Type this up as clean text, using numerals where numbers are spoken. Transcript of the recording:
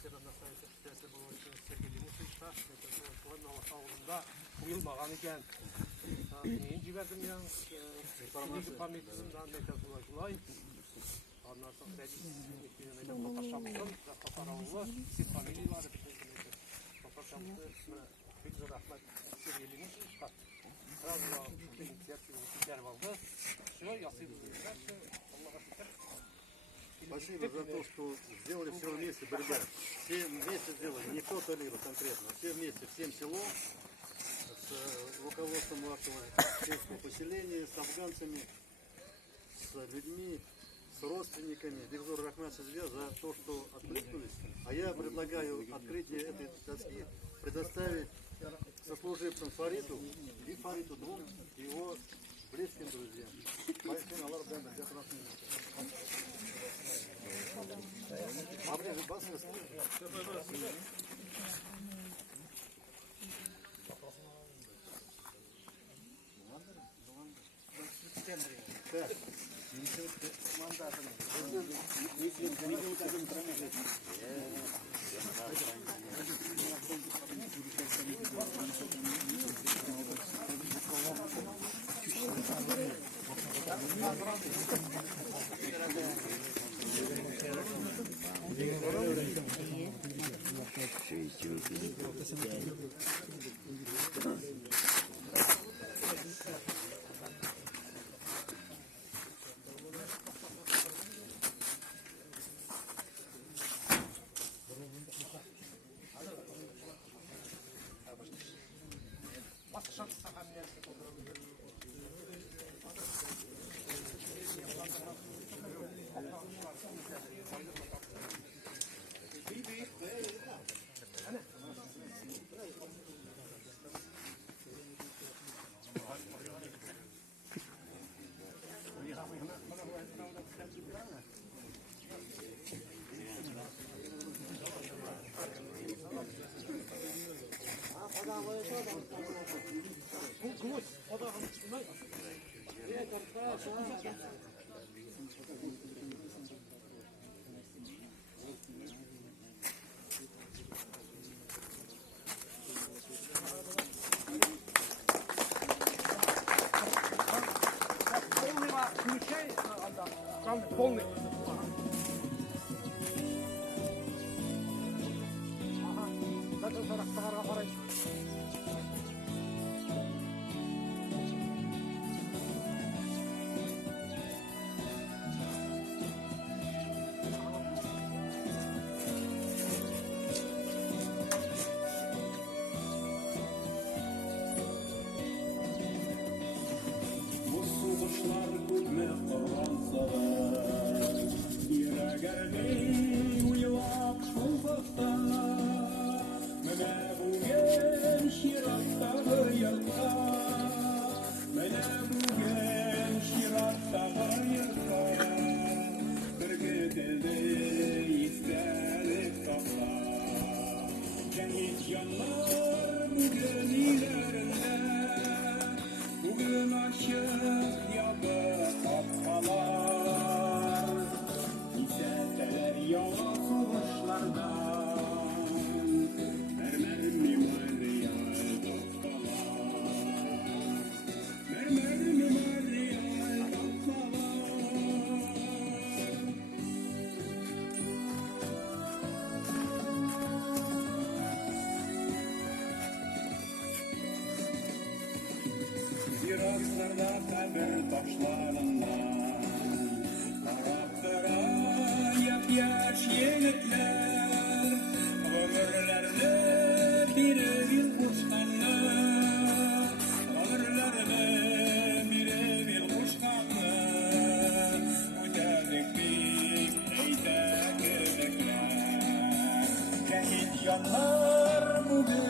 ветерандар саясаты болушы Сергей Лимусовичқа ауылында ұйылмаған екен. Мен жібердім ең памятысынан Julay. Ondan sonra Bediz Tatarşamızın Tatarşamızı siz familiyları Tatarşamızı Büyük Rahmet Süriyelinin çıkart. Razıla инициативу алды. Все, я Спасибо за то, что сделали все вместе, ребят. Все вместе сделали, не кто-то либо конкретно. Все вместе, всем селом, с руководством вашего сельского поселения, с афганцами, с людьми, с родственниками. Бигзур Рахмат Сизге за то, что откликнулись. А я предлагаю открытие этой доски предоставить сослуживцам Фариту и Фариту двум его близким друзьям. Поэтому Аллах дай нам полный. Yanlar bugün